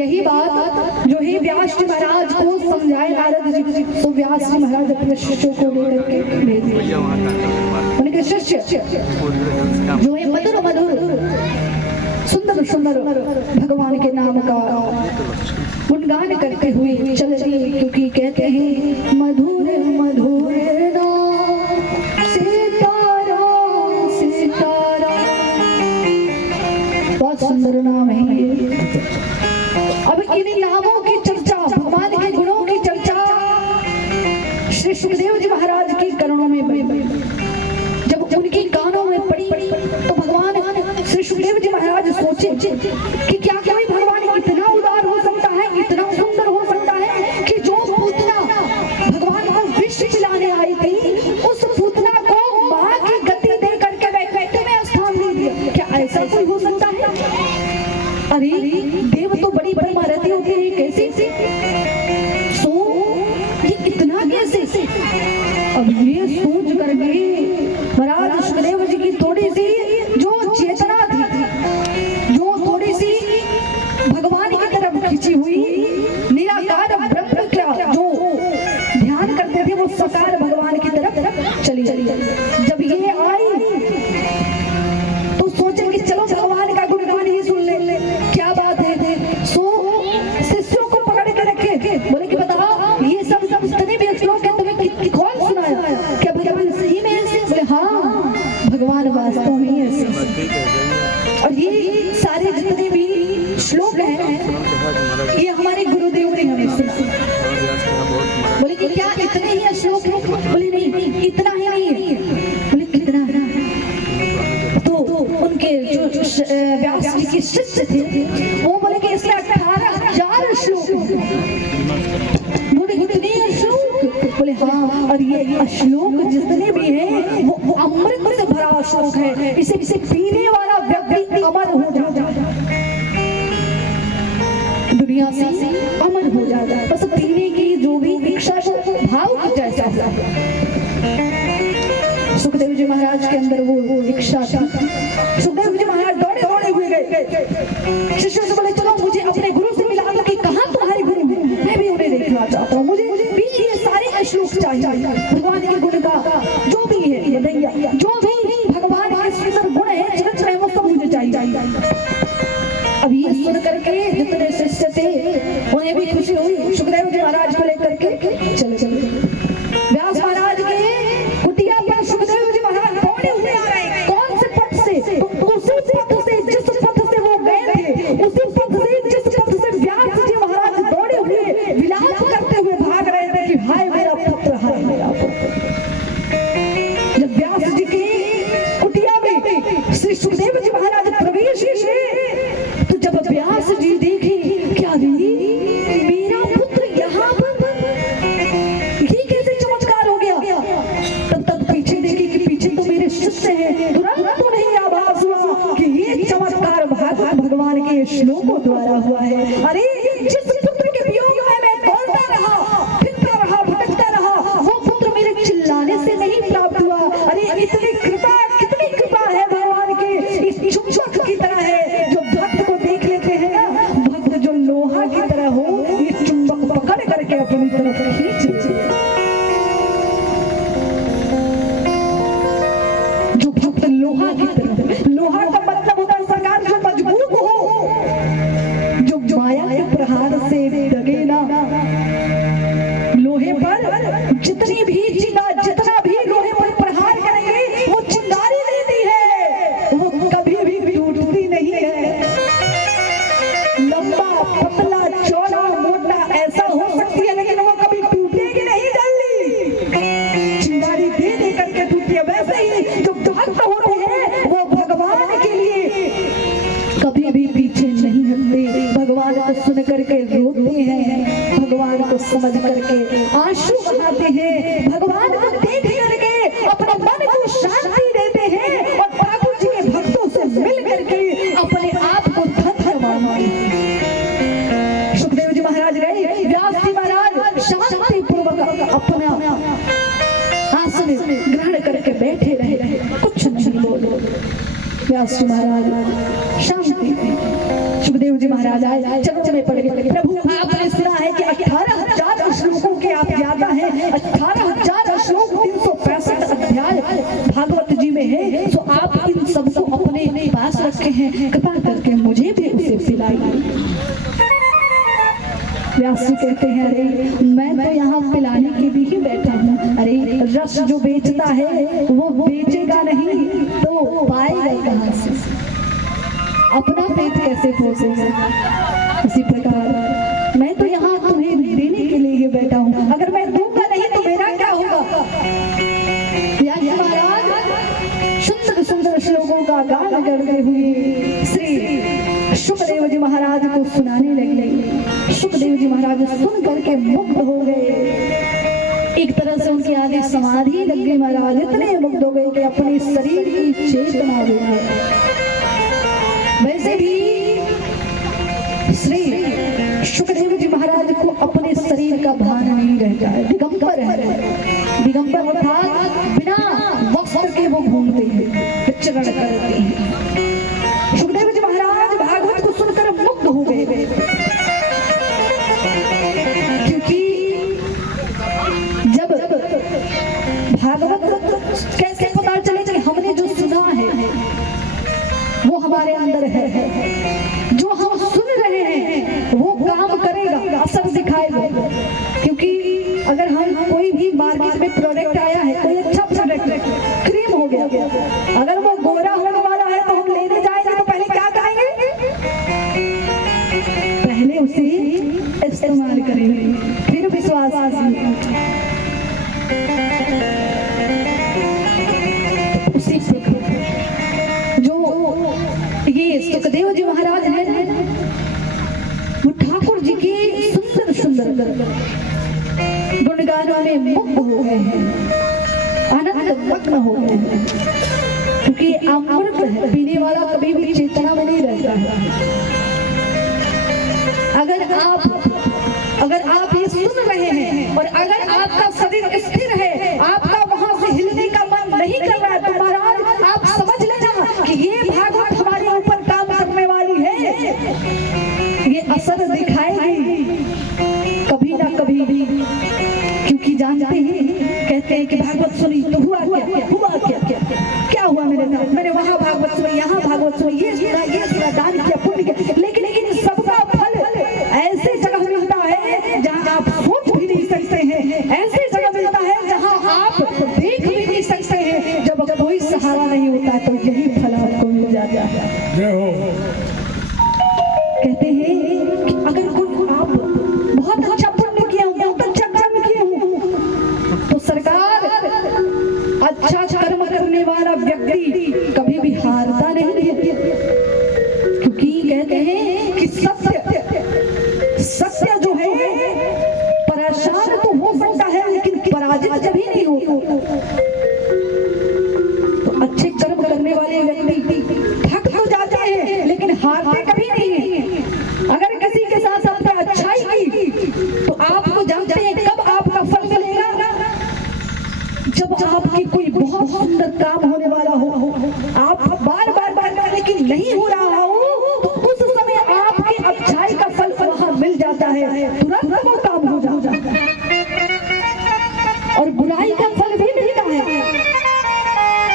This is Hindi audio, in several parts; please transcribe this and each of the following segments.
यही बात जो है व्यास जी महाराज को समझाए नारद जी, तो व्यास जी महाराज अपने शिष्यों को लेकर के भेजे। उनके शिष्य जो है मधुर मधुर सुंदर सुंदर भगवान के नाम का गुणगान करते हुए चल रही, क्योंकि कहते हैं मधुर मधुर नाम सीताराम सीताराम, बहुत सुंदर नाम है ये। अब इन नामों की चर्चा, भगवान के गुणों की चर्चा श्री सुखदेव जी महाराज के करणों में बड़ी, जब उनकी कानों में पड़ी तो भगवान श्री सुखदेव जी महाराज सोचे कि क्या कोई भगवान इतना उदार हो सकता है, इतना सुंदर हो सकता है कि जो पूतना भगवान को विष पिलाने आई थी, उस पूतना को मां की गति दे करके बैठे में स्थान दे दिया। क्या ऐसा कोई हो सकता है? अरे देव तो बड़ी बड़ी महारथी होती है, कैसे सो ये इतना कैसे? अब ये सोच करके महाराज सुखदेव जी की थोड़ी सी जो चेतना थी, जो थोड़ी सी भगवान की तरफ खिंची हुई, निराकार ब्रह्म का जो ध्यान करते थे, वो साकार भगवान की तरफ चली। जब ये आई तो सोचे कि चलो भगवान का गुणगान ही सुन ले, क्या बात है। सो शिष्यों को पकड़ के रखे, बोले कि बताओ ये सब जितने भी श्लोक है तुम्हें कौन सुनाया? क्या भगवान सही में ऐसे? बोले हाँ, भगवान वास्तव में ऐसे। और ये सारे जितने भी श्लोक हैं ये हमारे गुरुदेव ने हमें सुना। बोले कि क्या इतने ही श्लोक हैं? बोले नहीं, इतना ही नहीं है। बोले कितना है? तो उनके जो व्यास जी के शिष्य थे वो बोले कि इसमें 18,000 श्लोक। बोले कितने श्लोक? बोले हाँ, और ये श्लोक जितने भी हैं वो अमृत से भरा श्लोक है, इसे पीने वाला व्यक्ति अमर हो जाता है, दुनिया से अमर हो जाता है। बस पीने की जो भी इच्छा भाव की जैसा सुखदेव जी महाराज के अंदर वो इच्छा थी। सुखदेव जी महाराज दौड़े दौड़े हुए गए, शिष्यों से बोले चलो मुझे अपने गुरु से मिला दो कि कहाँ तुम्हारे गुरु हैं, मैं भी उन्हें देखना चाहता हूँ, मुझे भी ये सारे श्लोक चाहिए, भगवान के गुण का जो भी है भैया, जो भी भगवान के सुंदर गुण है चरित्र है, वो सब मुझे चाहिए। अब ये सुन करके जितने शिष्य थे उन्हें भी खुशी हुई, सुखदेव जी महाराज को लेकर के चले। व्यास महाराज के कुटिया पर सुखदेव जी महाराज दौड़े हुए आ रहे, कौन से पथ से? तो उसी पथ से जिस पथ से वो गए थे, उसी पथ से जिस पथ से व्यास जी महाराज दौड़े हुए विलाप करते हुए भाग रहे थे कि हाय मेरा पुत्र, हाय मेरा पुत्र। जब व्यास जी की कुटिया में श्री सुखदेव जी महाराज प्रवेश किए तो जब व्यास जी देखे क्या मेरा पुत्र यहाँ पर, ये कैसे चमत्कार हो गया? तब पीछे देखे कि पीछे तो मेरे शिष्य हैं, तुरंत उन्हें आभास हुआ कि ये चमत्कार भगवान के श्लोकों द्वारा हुआ है। अरे जिस पुत्र के वियोग में मैं दौड़ता रहा, फिरता रहा, भटकता रहा, वो पुत्र मेरे चिल्लाने से नहीं प्राप्त हुआ। अरे इतनी कृपा, कितनी कृपा है भगवान के, इस चुंबक की तरह है जो भक्त को देख लेते हैं ना, भक्त जो लोहा की तरह हो, ये चुंबक पकड़ करके अपनी तरफ खींच, जो भक्त लोहा की तरह। लोहा का मतलब होता है सरकार जो मजबूत हो, जो माया के प्रहार से दगे ना। लोहे पर जितनी भी जितना भी लोहे पर प्रहार करेंगे वो चिंगारी देती है, वो कभी भी टूटती नहीं है। लंबा पतला चौड़ा मोटा ऐसा हो सकती है लेकिन वो कभी टूटेगी नहीं जल्दी, चिंगारी दे दे करके टूटती है। वैसे ही जो भक्त होते हैं वो भगवान के लिए कभी भी पीछे नहीं हटते, भगवान को सुन करके रोते हैं, भगवान को समझ करके आंसू बहाते हैं, भगवान को देख करके अपने मन को शांति देते हैं और प्रभु जी के भक्तों से मिल करके अपने आप को धन्य मानते हैं। सुखदेव जी महाराज गए, व्यास जी महाराज शांति पूर्वक अपना आसन ग्रहण करके बैठे रहे, कुछ नहीं बोले। व्यास जी महाराज शांति सुखदेव जी महाराज आए, चरणों में पड़ गए। प्रभु आपने सुना है कि 18,000 श्लोकों के आप ज्ञाता हैं, 18,000 श्लोक 365 अध्याय भागवत जी में है, तो आप इन सबको अपने पास रखे हैं, कृपा करके मुझे भी उसे पिलाइए। व्यास जी कहते हैं, अरे मैं तो यहाँ पिलाने के लिए ही बैठा हूँ। अरे रस जो बेचता है वो बेचेगा नहीं तो पाएगा कहाँ से, अपना पेट कैसे पोसेगा। इसी प्रकार मैं तो यहाँ तुम्हें देने के लिए ही बैठा हूँ, अगर मैं दूंगा नहीं तो मेरा क्या होगा। महाराज सुंदर सुंदर श्लोकों का गान करते हुए श्री सुखदेव जी महाराज को सुनाने लगे। सुखदेव जी महाराज सुन करके मुग्ध हो गए, एक तरह से उनकी आदि समाधि लग गई। महाराज इतने मुग्ध हो गए कि अपने शरीर की चेतना हो गई। वैसे भी श्री सुखदेव जी महाराज को अपने शरीर का भान नहीं रहता है, दिगंबर है। दिगंबर अर्थात बिना वस्त्र के वो घूमते हैं, विचरण करते हैं। सुखदेव जी महाराज भागवत को सुनकर मुग्ध हो गए, क्योंकि जब भागवत कैसे पता चले कि हमने जो सुना है वो हमारे अंदर है, जो हम सुन रहे हैं वो काम करेगा, असर दिखाएगा। क्योंकि अगर हम कोई भी मार्केट में प्रोडक्ट आया है, कोई अच्छा प्रोडक्ट क्रीम हो गया, अगर वो गोरा होने वाला है तो हम लेने जाएंगे तो पहले क्या करेंगे, पहले उसे इस्तेमाल करेंगे, फिर विश्वास उसी जो ये सुखदेव जी महाराज हैं, वो ठाकुर जी की सुंदर सुंदर गुणगानों में मुग्ध हो गए हैं, आनंद मग्न हो गए हैं। क्योंकि अमृत है, पीने वाला कभी भी चेतना में नहीं रहता है। अगर आप ये सुन रहे हैं और अगर आपका शरीर स्थिर है, आपका वहां से हिलने का मन नहीं कर रहा है, तो महाराज आप समझ लेना कि ये भागवत हमारे ऊपर काम करने वाली है, ये असर दिखाएगी कभी ना कभी भी। क्योंकि जानते हैं, कहते हैं कि भागवत सुनी तो हुआ क्या हुआ मेरे साथ, मैंने वहां भागवत सुनी, यहाँ भागवत सुनी, ये सुना, दान किया, पुण्य किया, लेकिन सबका फल ऐसे जगह मिलता है जहाँ आप सोच भी नहीं सकते हैं, ऐसे जगह मिलता है जहाँ आप देख भी नहीं सकते हैं। जब कोई सहारा नहीं होता तो यही फल आपको मिल जाता है। कहते हैं कि अगर कोई आप बहुत अच्छा पुण्य किया हो, बहुत अच्छा कर्म किया हो, तो सरकार अच्छा कर्म करने वाला व्यक्ति कभी भी हारता नहीं है। क्योंकि कहते हैं कि सत्य जो है परेशान तो हो सकता है, लेकिन पराजित कभी नहीं होता। तो अच्छे कर्म करने वाले व्यक्ति थक तो जाते हैं लेकिन हारते कभी नहीं। अगर किसी के साथ आपने अच्छाई की तो आपको जानते हैं कब आपका फल मिलेगा, जब आपकी कोई बहुत सुंदर काम होने वाला हो, आप बार बार लेकिन नहीं हो रहा हो, तो उस समय आपकी अच्छाई का फल वहां मिल जाता है, तुरंत वो काम हो जाता है। और बुराई का फल भी मिलता है।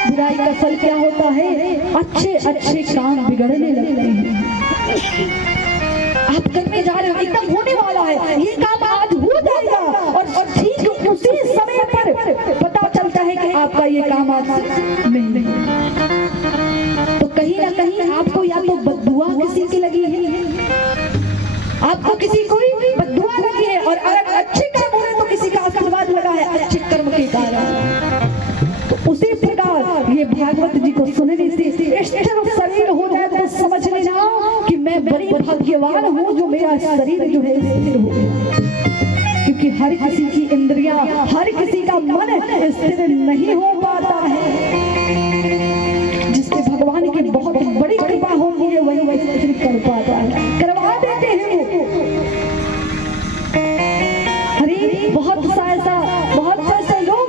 बुराई का फल क्या होता है, अच्छे काम बिगड़ने लगते हैं। आप करने जा रहे हो, एकदम होने वाला है, ये काम आज हो जाएगा, और ठीक उसी समय पर पता चलता है कि आपका ये काम आज नहीं। तो कहीं ना कहीं आपको या तो बद्दुआ किसी की लगी है, आपको किसी कोई बद्दुआ लगी है, और अगर अच्छे कर्म हो रहे तो किसी का आशीर्वाद लगा है अच्छे कर्म के कारण। तो उसी प्रकार ये भागवत जी को सुनने से स्थिर शरीर हो जाए तो समझ लेना कि मैं बड़ी भाग्यवान हूँ जो मेरा शरीर जो है स्थिर हो गया। क्योंकि हर किसी की इंद्रियां, हर किसी का मन स्थिर नहीं हो पाता है। जिससे भगवान की बहुत बड़ी कृपा होती है वही स्थिर कर पाता है, करवा देते हैं वो। अरे बहुत से लोग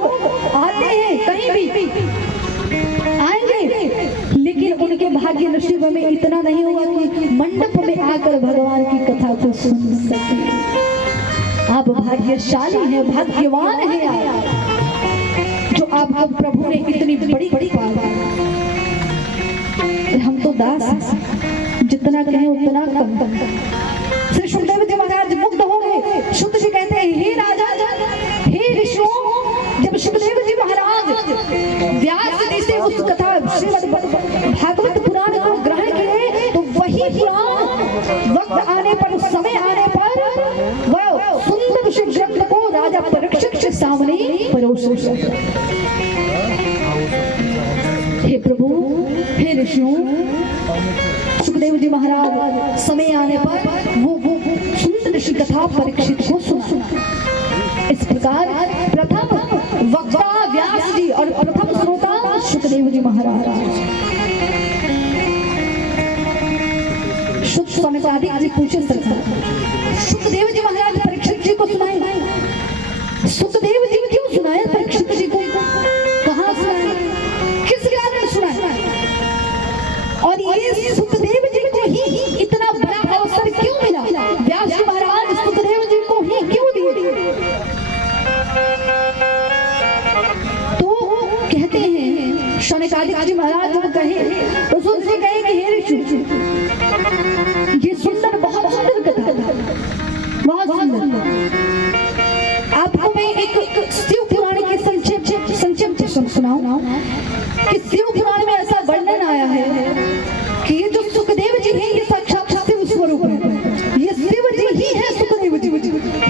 आते हैं, कहीं भी आएंगे, लेकिन उनके भाग्य नसीब में इतना नहीं हुआ कि मंडप में आकर भगवान की कथा को सुन सके। आप भाग्यशाली हैं, भाग्यवान हैं आप, जो आपको प्रभु ने इतनी बड़ी बड़ी बात। हम तो दास हैं, जितना कहें उतना कम। श्री सुखदेव जी महाराज मुग्ध हो गए। शुद्ध जी कहते हैं, हे राजा, हे ऋषियों, जब सुखदेव जी महाराज व्यास जी से उस कथा श्रीमद् भागवत पुराण को ग्रहण किए, तो वही पुराण वक्त आने पर, समय आने पर वह सुंदर से ग्रंथ को राजा परीक्षित के सामने परोसा। हे प्रभु, हे ऋषियों, सुखदेव जी महाराज समय आने पर वो सुंदर सी कथा परीक्षित को सुना। इस प्रकार प्रथम वक्ता व्यास जी और प्रथम श्रोता सुखदेव जी महाराज। शुद्ध सनकादिक जी पूछे सरकार, सुखदेव जी महाराज परीक्षित जी को सुनाए। सुखदेव जी क्यों सुनाए परीक्षित जी को? कहाँ सुनाए, किस ज्ञान में सुनाए? और ये सुखदेव जी को ही इतना बड़ा अवसर क्यों मिला? व्यास जी महाराज सुखदेव जी को ही क्यों दिए? तो कहते हैं शौनकादिक जी महाराज जब कहे तो सुन से कहे कि हे ऋषि, ये सुंदर, बहुत सुंदर कथा, बहुत सुंदर। आपको मैं एक शिव पुराण के संक्षेप सुनाऊं कि शिव पुराण में ऐसा वर्णन आया है कि ये जो सुखदेव जी हैं, ये साक्षात शिव स्वरूप है। ये शिव जी ही है सुखदेव जी।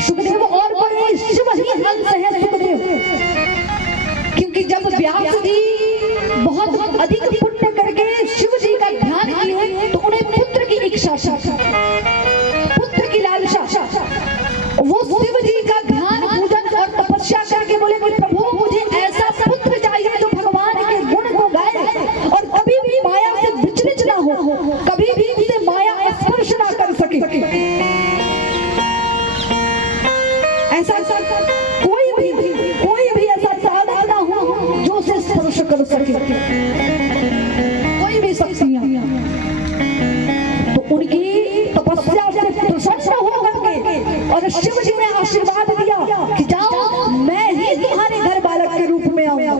सुखदेव और कोई शिव ही अंश है सुखदेव। क्योंकि जब व्यास जी बहुत अधिक पुण्य करके शिव जी का ध्यान किए, तो उन्हें पुत्र की इच्छा, पुत्र की लालसा, वो शिव जी का ध्यान, पूजन और तपस्या करके बोले कि प्रभु, मुझे ऐसा पुत्र चाहिए जो भगवान के गुण को गाए और कभी भी माया से विचलित ना हो, कभी भी उसे माया स्पर्श ना कर सके। ऐसा कोई भी ऐसा साधक ना हो जो उसे स्पर्श कर सके, कोई भी शक्तियां। तो उनकी तपस्या से प्रसन्न हो करके और शिव जी ने आशीर्वाद दिया कि जाओ, मैं ही तुम्हारे घर बालक के रूप में आऊंगा।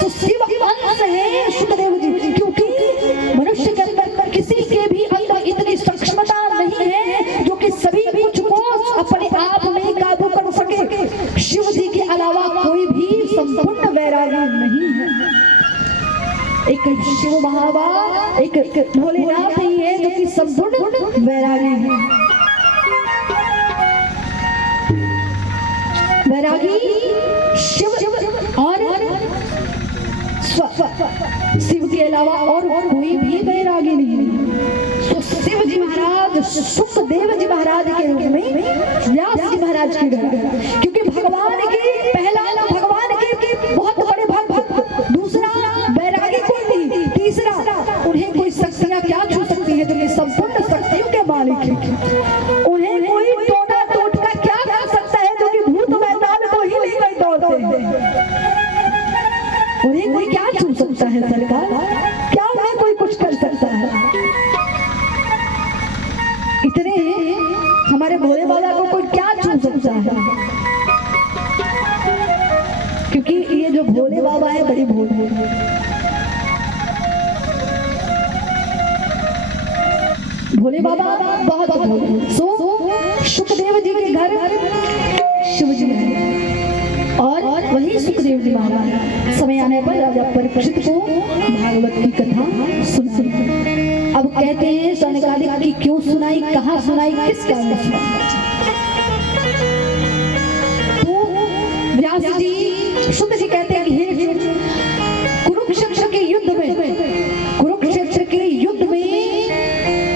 तो शिव अंश है सुखदेव जी, क्योंकि मनुष्य के अंदर किसी के भी अंदर इतनी सक्षमता नहीं है जो कि सभी कुछ को अपने आप में काबू कर सके। शिव जी के अलावा कोई भी संपूर्ण वैरागी नहीं है। एक शिव महाबा, एक भोलेनाथ ही है जो कि संपूर्ण वैरागी है। वैरागी शिव और शिव के अलावा और कोई भी वैरागी नहीं है। तो शिव जी महाराज सुखदेव जी महाराज के रूप में व्यास जी महाराज की घर, क्योंकि भगवान के पहला भगवान के बहुत बड़े भक्त, दूसरा वैरागी कोई नहीं, तीसरा उन्हें कोई शक्तियां क्या छू सकती है जो कि संपूर्ण शक्तियों के मालिक है। उन्हें कोई टोना टोटका क्या कर सकता है जो कि भूत मैदान को ही लेकर दौड़ते हैं। उन्हें कोई क्या छू सकता है सरकार? क्या उन्हें कोई कुछ कर सकता है? इतने हमारे भोले बाबा को कोई क्या छू सकता है? क्योंकि ये जो भोले बाबा है बड़ी भोले, भोले बाबा बहुत भोले। सो सुखदेव जी के घर शिव जी है और वही सुखदेव जी महाराज समय आने पर राजा परीक्षित को भागवत की कथा सुनाई। अब कहते हैं सनकादिक की क्यों सुनाई, कहाँ सुनाई, किस कारण सुनाई? तो व्यास जी, शुद्ध जी कहते हैं